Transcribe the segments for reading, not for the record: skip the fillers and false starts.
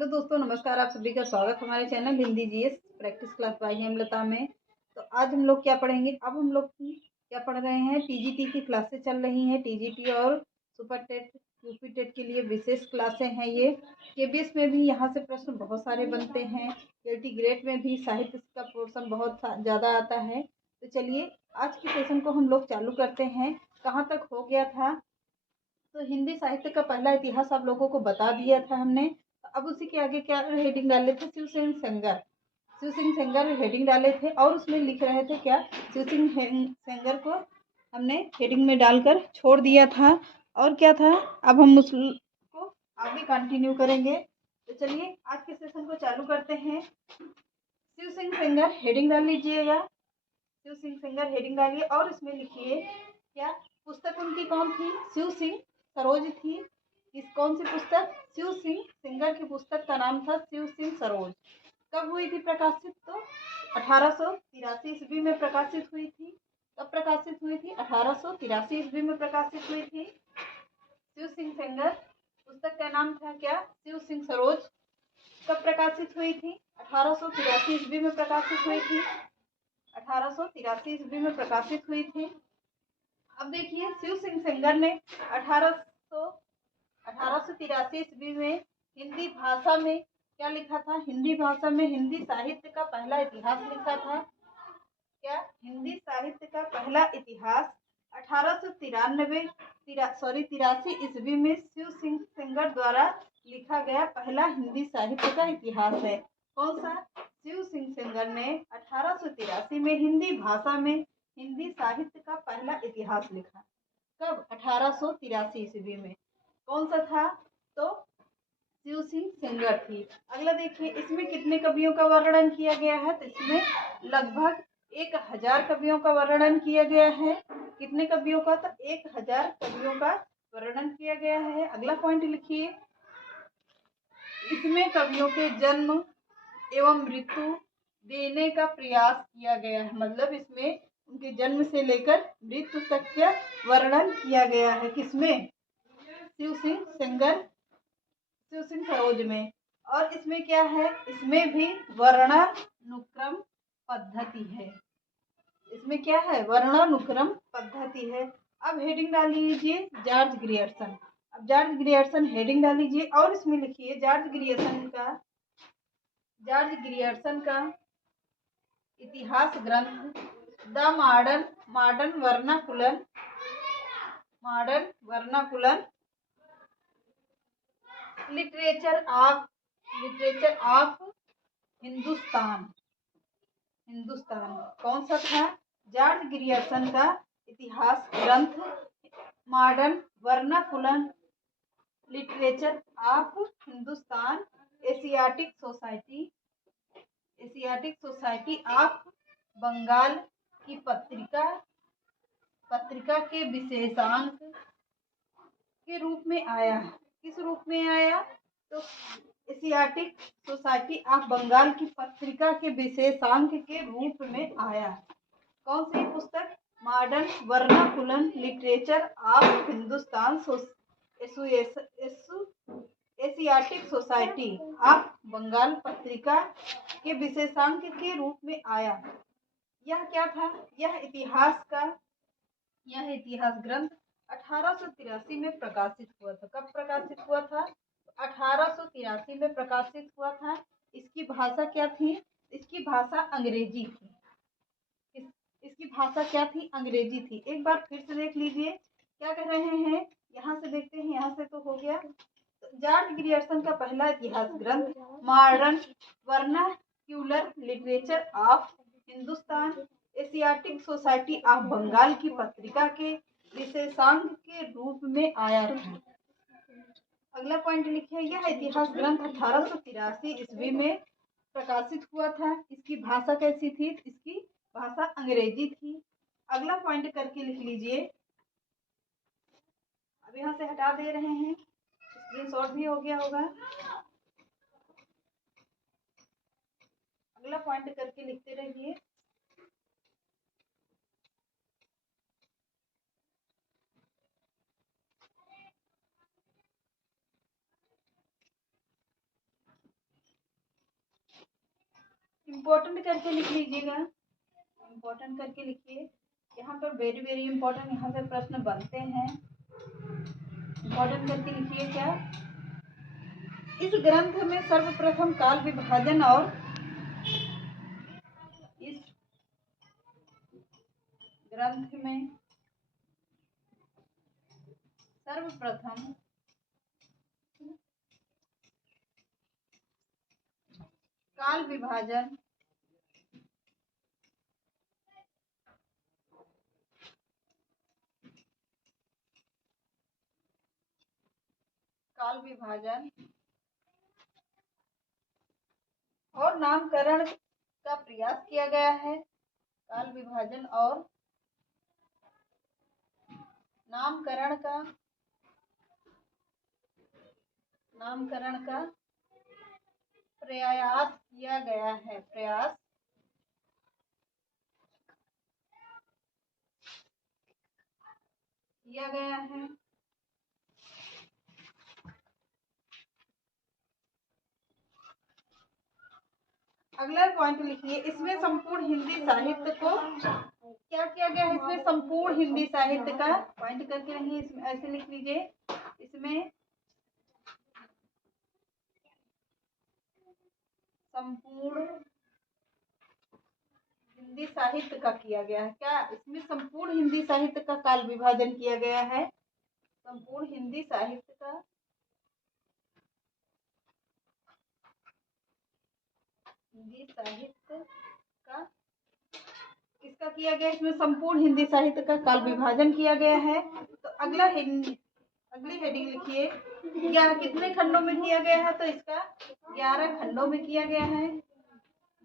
Hello दोस्तों, नमस्कार। आप सभी का स्वागत हमारे channel Hindi GS practice class by Hemlata में। तो आज हम लोग क्या पढ़ेंगे? अब हम लोग क्या पढ़ रहे हैं? टीजीटी की क्लासेस चल रही हैं। टीजीटी और सुपर टेट, यूपी टेट के लिए विशेष क्लासें हैं ये। केबीएस में भी यहाँ से प्रश्न बहुत सारे बनते हैं। एलटी ग्रेड में भी साहित्य का पोर्शन बहुत ज़्यादा आता है। तो चलिए आज के सेशन को हम लोग चालू करते हैं। कहाँ तक हो गया था? तो हिंदी साहित्य का पहला इतिहास आप लोगों को बता दिया था हमने। अब उसी के आगे क्या हेडिंग डाले थे? शिव सिंह सेंगर। शिव सिंह सेंगर हेडिंग डाले थे और उसमें लिख रहे थे क्या? शिव सिंह सेंगर को हमने हेडिंग में डालकर छोड़ दिया था। और क्या था? अब हम उसको आगे कंटिन्यू करेंगे। तो चलिए आज के सेशन को चालू करते हैं। शिव सिंह सेंगर हेडिंग डाल लीजिएगा। शिव सिंह सेंगर हेडिंग डालिए और इसमें लिखिए क्या? पुस्तक उनकी कौन थी? शिव सिंह सरोज थी। कौन सी पुस्तक? शिव सिंह सेंगर की पुस्तक का नाम था शिव सिंह सरोज। कब हुई थी प्रकाशित? तो 1883 ईस्वी में प्रकाशित हुई थी। कब प्रकाशित हुई थी? 1883 ईस्वी में प्रकाशित हुई थी। शिव सिंह सेंगर पुस्तक का नाम था क्या? शिव सिंह सरोज। कब प्रकाशित हुई थी? 1883 ईस्वी में प्रकाशित हुई थी। 1883 ईस्वी में प्रकाशित हुई थी। अब देखिए शिव सिंह सेंगर ने 1883 ईस्वी में हिंदी भाषा में क्या लिखा था? हिंदी भाषा में हिंदी साहित्य का पहला इतिहास लिखा था। क्या? हिंदी साहित्य का पहला इतिहास 1883 ईस्वी में शिव सिंह सेंगर द्वारा लिखा गया पहला हिंदी साहित्य का इतिहास है। कौन सा? शिव सिंह सेंगर ने 1883 में हिंदी भाषा में हिंदी साहित्य का पहला इतिहास लिखा। कब? 1883 ईस्वी में। कौन सा था? तो शिव सिंह सेंगर थी। अगला देखिए इसमें कितने कवियों का वर्णन किया गया है? तो इसमें लगभग 1000 कवियों का वर्णन किया गया है। कितने कवियों का? तो 1000 कवियों का वर्णन किया गया है। अगला पॉइंट लिखिए, इसमें कवियों के जन्म एवं मृत्यु देने का प्रयास किया गया है। मतलब इसमें उनके जन्म से लेकर मृत्यु तक का वर्णन किया गया है। किसमें? शिव सिंह सेंगर, शिव सिंह सरोज में। और इसमें क्या है? इसमें भी वर्णानुक्रम पद्धति है। इसमें क्या है? वर्णानुक्रम पद्धति है। अब हेडिंग डाल लीजिए जॉर्ज ग्रियर्सन। अब जॉर्ज ग्रियर्सन हेडिंग डाल लीजिए और इसमें लिखिए जॉर्ज ग्रियर्सन का इतिहास ग्रंथ the modern vernacular literature of Hindustan. कौन सा था? जॉर्ज ग्रियर्सन का इतिहास ग्रंथ modern vernacular literature of Hindustan Asiatic Society of Bengal की पत्रिका के विशेषांक के रूप में आया। किस रूप में आया? तो एशियाटिक सोसाइटी ऑफ बंगाल की पत्रिका के विशेषांक के रूप में आया। कौन सी पुस्तक? Modern vernacular literature of Hindustan Asiatic Society of Bengal पत्रिका के विशेषांक के रूप में आया। यह क्या था? यह इतिहास ग्रंथ 1883 में प्रकाशित हुआ था। कब प्रकाशित हुआ था? 1883 में प्रकाशित हुआ था। इसकी भाषा क्या थी? इसकी भाषा अंग्रेजी थी। इसकी भाषा क्या थी? अंग्रेजी थी। एक बार फिर से देख लीजिए क्या कह रहे हैं। यहाँ से देखते हैं, यहाँ से तो हो गया। जॉर्ज ग्रियर्सन का पहला इतिहास ग्रंथ modern vernacular literature of Hindustan Asiatic Society of Bengal की पत्रिका के विशेषांक के रूप में आया था। अगला पॉइंट लिखिए, यह इतिहास ग्रंथ 1883 ईस्वी में प्रकाशित हुआ था। इसकी भाषा कैसी थी? इसकी भाषा अंग्रेजी थी। अगला पॉइंट करके लिख लीजिए। अब यहाँ से हटा दे रहे हैं, स्क्रीनशॉट भी हो गया होगा। अगला पॉइंट करके लिखते रहिए। इम्पोर्टेंट करके लिख लीजिएगा, इम्पोर्टेंट करके लिखिए। यहाँ पर वेरी वेरी इम्पोर्टेंट यहाँ से प्रश्न बनते हैं। इम्पोर्टेंट करके लिखिए क्या, इस ग्रंथ में सर्वप्रथम काल विभाजन और इस ग्रंथ में सर्वप्रथम काल विभाजन और नामकरण का प्रयास किया गया है। काल विभाजन और नामकरण का प्रयास किया गया है। प्रयास किया गया है। अगला पॉइंट लिखिए, इसमें संपूर्ण हिंदी साहित्य को क्या किया गया है। इसमें संपूर्ण हिंदी साहित्य का पॉइंट करके नहीं, इसमें ऐसे लिख लीजिए, इसमें संपूर्ण हिंदी साहित्य का किया गया है। क्या इसमें संपूर्ण हिंदी साहित्य का काल विभाजन किया गया है। संपूर्ण हिंदी साहित्य का किसका किया गया, इसमें संपूर्ण हिंदी साहित्य का काल विभाजन किया गया है। तो अगली हेडिंग लिखिए, कितने खंडों में किया गया है। तो इसका 11 खंडों में किया गया है।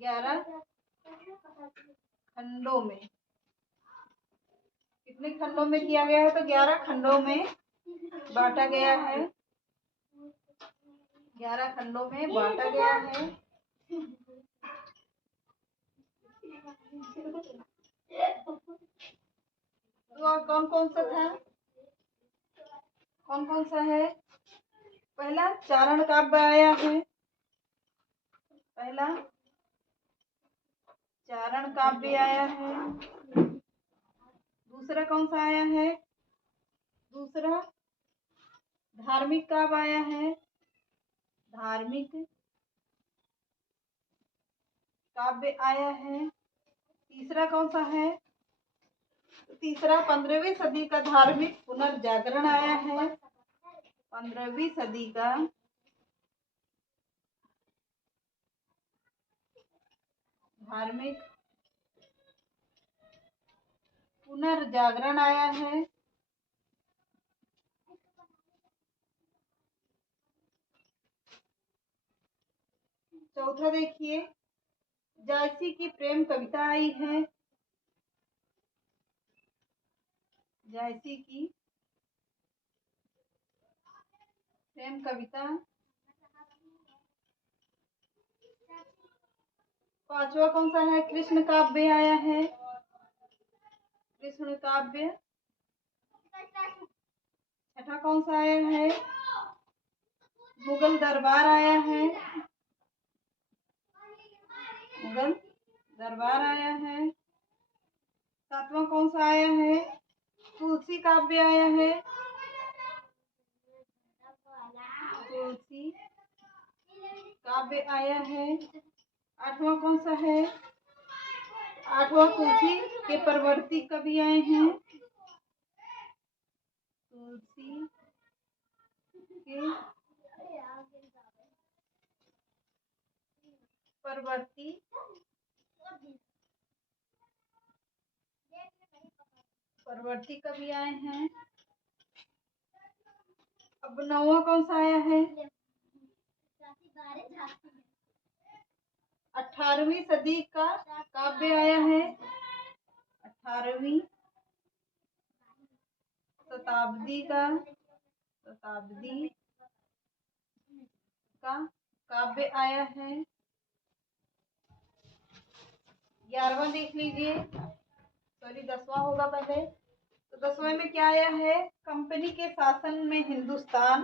11 खंडों में, कितने खंडों में किया गया है। तो 11 खंडों में बांटा गया है। 11 खंडों में बांटा गया है। तो कौन कौन सा था, कौन कौन सा है। पहला चारण काव्य आया है। पहला चारण काव्य आया है। दूसरा कौन सा आया है। दूसरा धार्मिक काव्य आया है। धार्मिक काव्य आया है। तीसरा कौन सा है। तीसरा 15वीं सदी का धार्मिक पुनर्जागरण आया है। 15वीं सदी का धार्मिक पुनर्जागरण आया है। चौथा देखिए, जायसी की प्रेम कविता आई है। जायसी की प्रेम कविता। पांचवा कौन सा है, कृष्ण काव्य आया है। कृष्ण काव्य। छठा कौन सा आया है, मुगल दरबार आया है। मुगल दरबार आया है। सातवां कौन सा आया है, तुलसी काव्य आया है। तुलसी काव्य आया है। आठवां कौन सा है, आठवां तुलसी के परवर्ती कवि आए हैं। तुलसी के परवर्ती कवि आए हैं। अब 9वां कौन सा आया है, 18वीं सदी का काव्य आया है। 18वीं शताब्दी का काव्य आया है। 11वां देख लीजिए, सॉरी 10वां होगा पहले। तो 10वें में क्या आया है, कंपनी के शासन में हिंदुस्तान।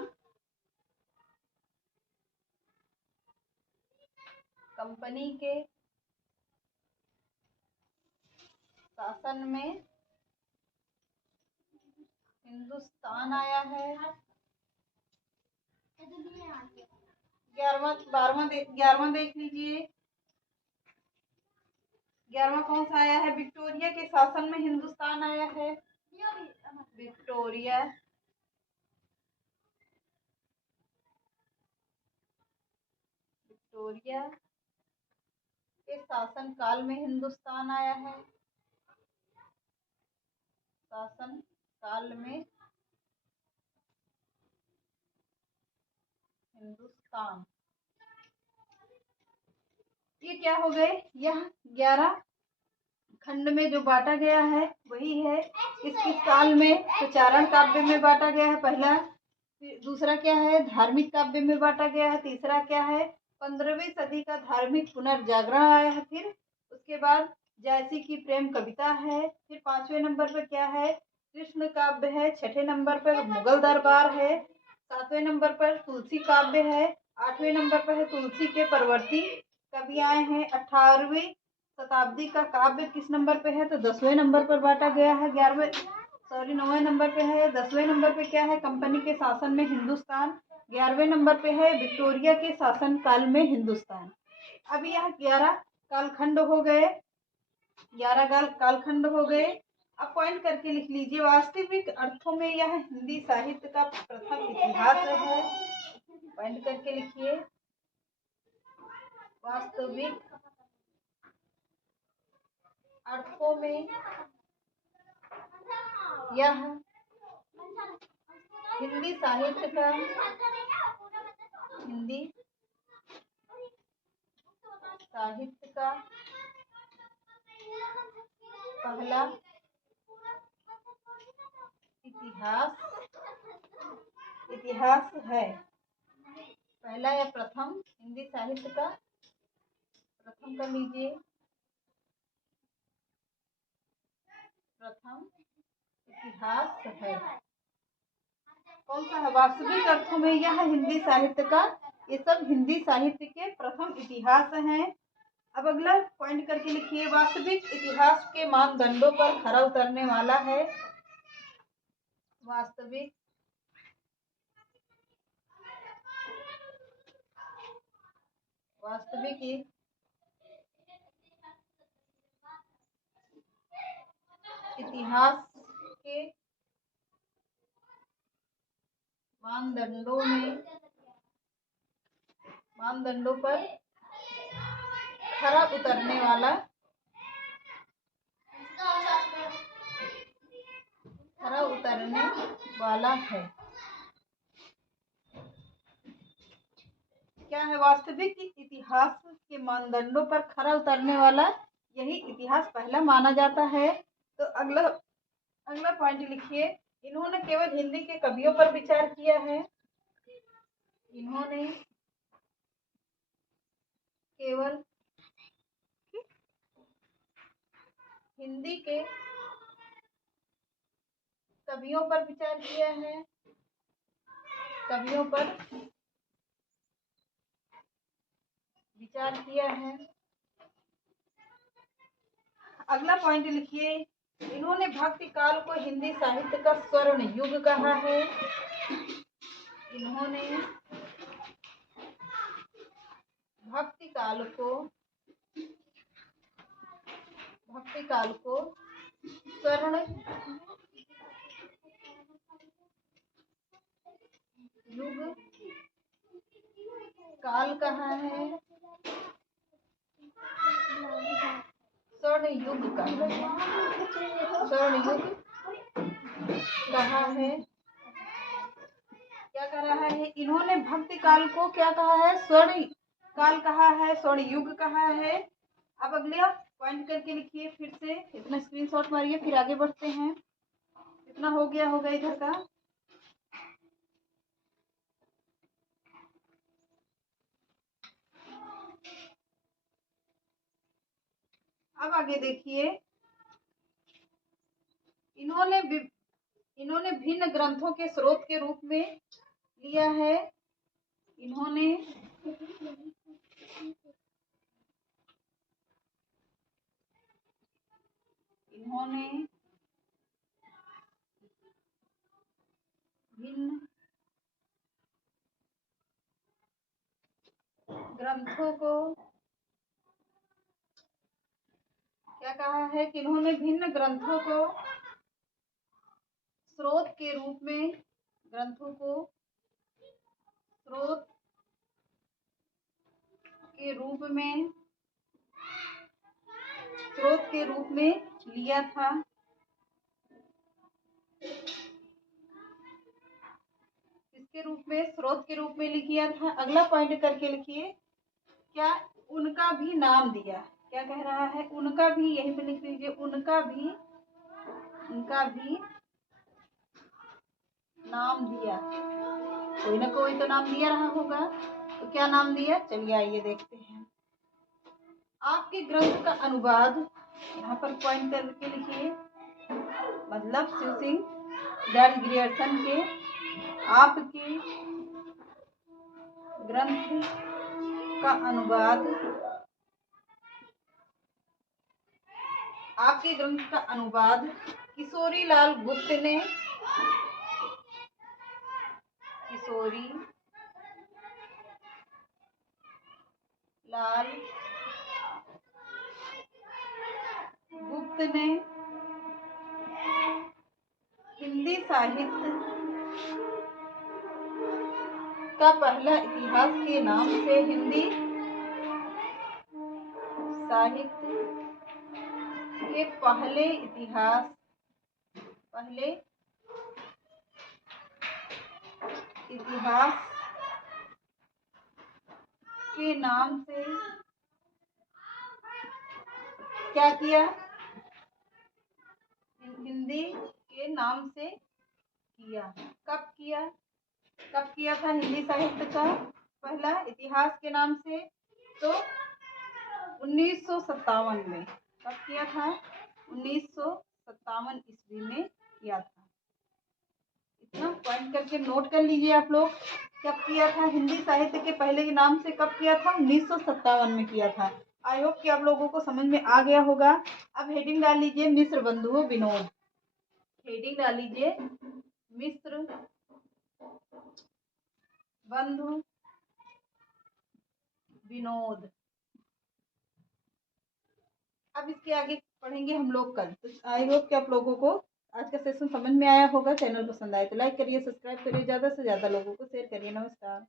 कंपनी के शासन में हिंदुस्तान आया है। 11वां देख लीजिए। 11वां कौन सा आया है? विक्टोरिया के शासन में हिंदुस्तान आया है। विक्टोरिया के शासन काल में हिंदुस्तान आया है। शासन काल में हिंदुस्तान। ये क्या हो गए? यह 11 खंड में जो बांटा गया है वही है। किस काल में? तो चारण काव्य में बांटा गया है पहला। दूसरा क्या है? धार्मिक काव्य में बांटा गया है। तीसरा क्या है? 15वीं सदी का धार्मिक पुनर्जागरण आया है। फिर उसके बाद जयसी की प्रेम कविता है। फिर 5वें नंबर पर क्या है? कृष्ण काव्य है। 6ठे नंबर पर मुगल दरबार है। 7वें नंबर पर तुलसी काव्य है। 8वें नंबर पर है तुलसी के परवर्ती कवि आए हैं। 18वीं शताब्दी का काव्य किस नंबर पे है? तो 10वें नंबर पर बांटा गया है। 9वें नंबर पे है। 10वें नंबर पे क्या है? कंपनी के शासन में हिंदुस्तान। 11वें नंबर पे है विक्टोरिया के शासन काल में हिंदुस्तान। अब यह 11 कालखंड हो गए। 11 कालखंड हो गए। अब पॉइंट करके लिख लीजिए। वास्तविक अर्थों में यह हिंदी साहित्य का प्रथम इतिहास है। पॉइंट करके लिखिए। वास्तविक अर्थों में यह हिंदी साहित्य का पहला इतिहास है। पहला या प्रथम हिंदी साहित्य का प्रथम कर लीजिए। प्रथम इतिहास है। कौन सा है? वास्तविक अर्थों में यह हिंदी साहित्य का, ये सब हिंदी साहित्य के प्रथम इतिहास हैं। अब अगला पॉइंट करके लिखिए। वास्तविक इतिहास के मानदंडों पर खरा उतरने वाला है। वास्तविक इतिहास के मानदंडों पर खरा उतरने वाला है। क्या है? वास्तविक इतिहास के मानदंडों पर खरा उतरने वाला यही इतिहास पहला माना जाता है। तो अगला पॉइंट लिखिए। इन्होंने केवल हिंदी के कवियों पर विचार किया है। इन्होंने केवल हिंदी के कवियों पर विचार किया है। अगला पॉइंट लिखिए। इन्होंने भक्ति काल को हिंदी साहित्य का स्वर्ण युग कहा है। इन्होंने भक्ति काल को स्वर्ण युग काल कहा है। स्वर्ण युग कहा है। क्या कह रहा है? इन्होंने भक्ति काल को क्या कहा है? स्वर्ण काल कहा है, स्वर्ण युग कहा है। अब अगले पॉइंट करके लिखिए। फिर से इतना स्क्रीनशॉट मारिए, फिर आगे बढ़ते हैं। इतना हो गया होगा इधर का। अब आगे देखिए। इन्होंने भिन्न ग्रंथों के स्रोत के रूप में लिया है। इन्होंने ग्रंथों को क्या कहा है कि इन्होंने भिन्न ग्रंथों को स्रोत के रूप में ग्रंथों को स्रोत के रूप में लिया था। इसके रूप में स्रोत के रूप में लिखिया था। अगला पॉइंट करके लिखिए, क्या उनका भी नाम दिया। क्या कह रहा है, उनका भी, यहीं पे लिख लीजिए, उनका भी नाम दिया। कोई ना कोई तो नाम दिया रहा होगा, तो क्या नाम दिया, चलिए आइए देखते हैं। आपके ग्रंथ का अनुवाद, यहाँ पर पॉइंट करके लिखिए, मतलब शिव सिंह जॉर्ज ग्रियर्सन के आपके ग्रंथ का अनुवाद किशोरी लाल गुप्त ने हिंदी साहित्य का पहला इतिहास के नाम से हिंदी साहित्य के पहले इतिहास के नाम से क्या किया, हिंदी के नाम से किया। कब किया था हिंदी साहित्य का पहला इतिहास के नाम से, तो 1957 में। कब किया था, 1957 ईस्वी में किया था। इतना पॉइंट करके नोट कर लीजिए आप लोग। कब किया था हिंदी साहित्य के पहले के नाम से, कब किया था, 1957 में किया था। आई होप कि आप लोगों को समझ में आ गया होगा। अब हेडिंग डाल लीजिए, मिस्र बंधु विनोद। हेडिंग डाल लीजिए, मिस्र बंधु विनोद। अब इसके आगे पढ़ेंगे हम लोग कल। तो आई होप कि आप लोगों को आज का सेशन समझ में आया होगा। चैनल पसंद आए तो लाइक करिए, सब्सक्राइब करिए, ज़्यादा से ज़्यादा लोगों को शेयर करिए। नमस्कार।